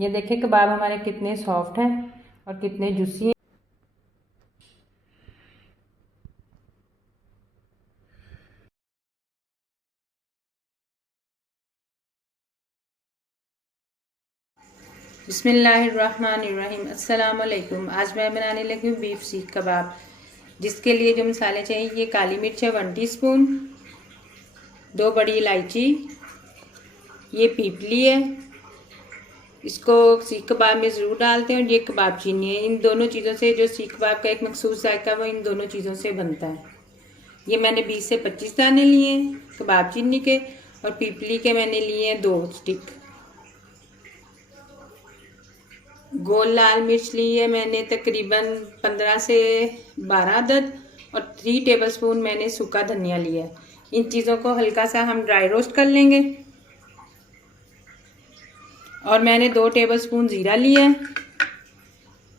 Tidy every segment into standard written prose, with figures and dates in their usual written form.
ये देखें कबाब हमारे कितने सॉफ्ट हैं और कितने जूसी हैं। बिस्मिल्लाहिर्रहमानिर्रहीम। अस्सलाम वालेकुम। आज मैं बनाने लगी हूँ बीफ सीख कबाब। जिसके लिए जो मसाले चाहिए, ये काली मिर्च है 1 टीस्पून, 2 बड़ी इलायची, ये पीपली है, इसको सीख कबाब में ज़रूर डालते हैं, और ये कबाब चीनी है। इन दोनों चीज़ों से जो सीख कबाब का एक मखसूस जायका वो इन दोनों चीज़ों से बनता है। ये मैंने 20 से 25 दाने लिए हैं कबाब चीनी के, और पीपली के मैंने लिए हैं 2 स्टिक। गोल लाल मिर्च ली है मैंने तकरीबन 15 से 12 अदद, और 3 टेबलस्पून मैंने सूखा धनिया लिया है। इन चीज़ों को हल्का सा हम ड्राई रोस्ट कर लेंगे। और मैंने 2 टेबलस्पून ज़ीरा लिया है,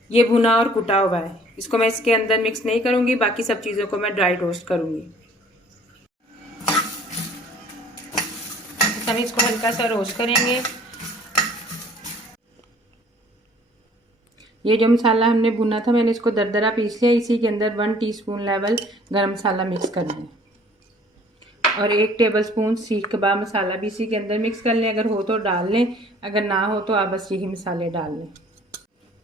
ये भुना और कुटा हुआ है। इसको मैं इसके अंदर मिक्स नहीं करूँगी, बाकी सब चीज़ों को मैं ड्राई रोस्ट करूँगी। हम इसको हल्का सा रोस्ट करेंगे। ये जो मसाला हमने भुना था मैंने इसको दरदरा पीस लिया। इसी के अंदर 1 टीस्पून लेवल गरम मसाला मिक्स कर लें, और 1 टेबलस्पून सीख कबाब मसाला भी इसी के अंदर मिक्स कर लें। अगर हो तो डाल लें, अगर ना हो तो आप बस यही मसाले डाल लें।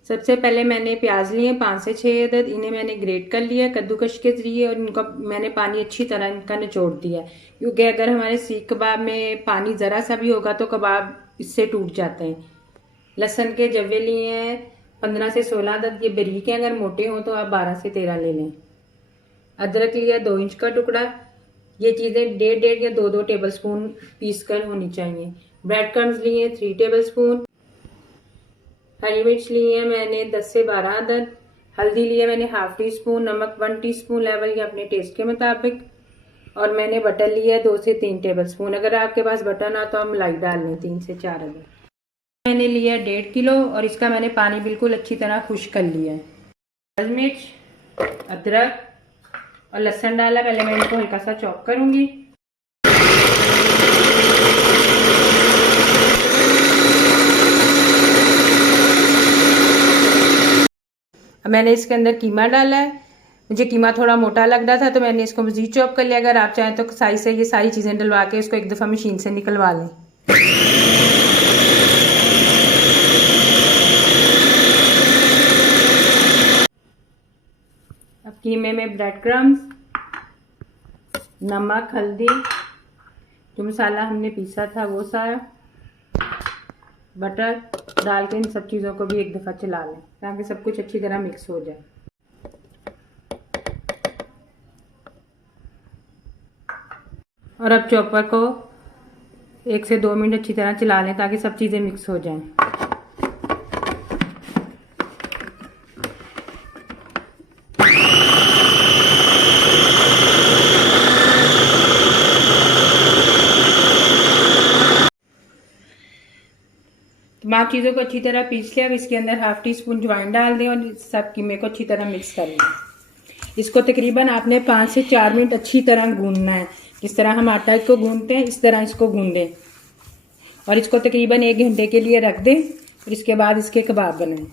सबसे पहले मैंने प्याज लिए 5 से 6 अदद, इन्हें मैंने ग्रेट कर लिया कद्दूकश के जरिए, और इनको मैंने पानी अच्छी तरह इनका निचोड़ दिया, क्योंकि अगर हमारे सीख कबाब में पानी ज़रा सा भी होगा तो कबाब इससे टूट जाते हैं। लहसुन के जवे लिए हैं 15 से 16 अदद, ये बारीक हैं, अगर मोटे हों तो आप 12 से 13 ले लें। अदरक लिया 2 इंच का टुकड़ा। ये चीज़ें 1.5 या 2 टेबलस्पून पीस कर होनी चाहिए। ब्रेड क्रम्स लिए 3 टेबलस्पून। हरी मिर्च ली है मैंने 10 से 12 अदद। हल्दी लिया मैंने ½ टीस्पून। नमक 1 टीस्पून लेवल, या अपने टेस्ट के मुताबिक। और मैंने बटर लिया है 2 से 3 टेबलस्पून। अगर आपके पास बटर ना तो आप मलाई डाल लें 3 से 4 अदद। मैंने लिया 1.5 किलो, और इसका मैंने पानी बिल्कुल अच्छी तरह खुश्क कर लिया है। लाल मिर्च, अदरक और लहसुन डाला। पहले मैं इनको हल्का सा चॉप करूंगी। अब मैंने इसके अंदर कीमा डाला है। मुझे कीमा थोड़ा मोटा लग रहा था तो मैंने इसको मज़ीद चॉप कर लिया। अगर आप चाहें तो साइज से ये सारी चीज़ें डलवा के इसको एक दफ़ा मशीन से निकलवा लें। अब कीमे में ब्रेड क्रम्स, नमक, हल्दी, जो मसाला हमने पीसा था वो सारा, बटर डाल के इन सब चीज़ों को भी एक दफ़ा चला लें ताकि सब कुछ अच्छी तरह मिक्स हो जाए। और अब चॉपर को 1 से 2 मिनट अच्छी तरह चला लें ताकि सब चीज़ें मिक्स हो जाएं। तमाम चीज़ों को अच्छी तरह पीस लिया। अब इसके अंदर ½ टीस्पून अजवाइन डाल दें, और सब कीमे को अच्छी तरह मिक्स कर लें। इसको तकरीबन आपने 5 से 4 मिनट अच्छी तरह गूंदना है। जिस तरह हम आटा को गूंदते हैं इस तरह इसको गूंदें, और इसको तकरीबन 1 घंटे के लिए रख दें, और इसके बाद इसके कबाब बनाएं।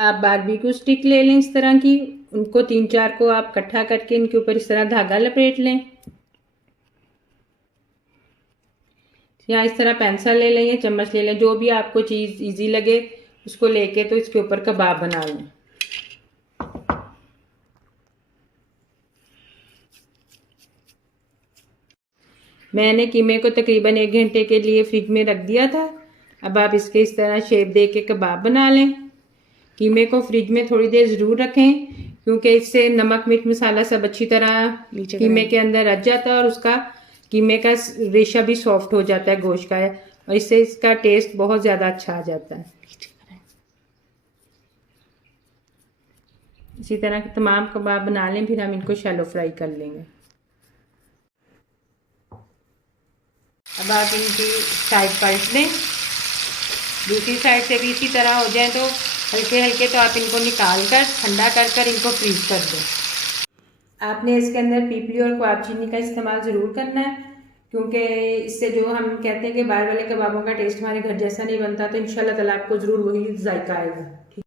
आप बारबेक्यू स्टिक ले लें इस तरह की, उनको 3-4 को आप इकट्ठा करके इनके ऊपर इस तरह धागा लपेट लें, या इस तरह पेंसिल ले लें या चम्मच ले लें, जो भी आपको चीज़ इजी लगे उसको लेके तो इसके ऊपर कबाब बना लें। मैंने कीमे को तकरीबन 1 घंटे के लिए फ्रिज में रख दिया था। अब आप इसके इस तरह शेप दे के कबाब बना लें। कीमे को फ्रिज में थोड़ी देर ज़रूर रखें, क्योंकि इससे नमक, मिर्च, मसाला सब अच्छी तरह कीमे के अंदर रच जाता है, और उसका कीमे का रेशा भी सॉफ्ट हो जाता है गोश्त का, और इससे इसका टेस्ट बहुत ज़्यादा अच्छा आ जाता है। इसी तरह के तमाम कबाब बना लें, फिर हम इनको शैलो फ्राई कर लेंगे। अब आप इनकी साइड पलट लें, दूसरी साइड से भी इसी तरह हो जाए तो हल्के हल्के तो आप इनको निकाल कर ठंडा कर कर इनको फ्रीज कर दें। आपने इसके अंदर पीपली और कबाब चीनी का इस्तेमाल ज़रूर करना है, क्योंकि इससे जो हम कहते हैं कि बाहर वाले कबाबों का टेस्ट हमारे घर जैसा नहीं बनता, तो इंशाल्लाह ताला आपको ज़रूर वही जायका आएगा।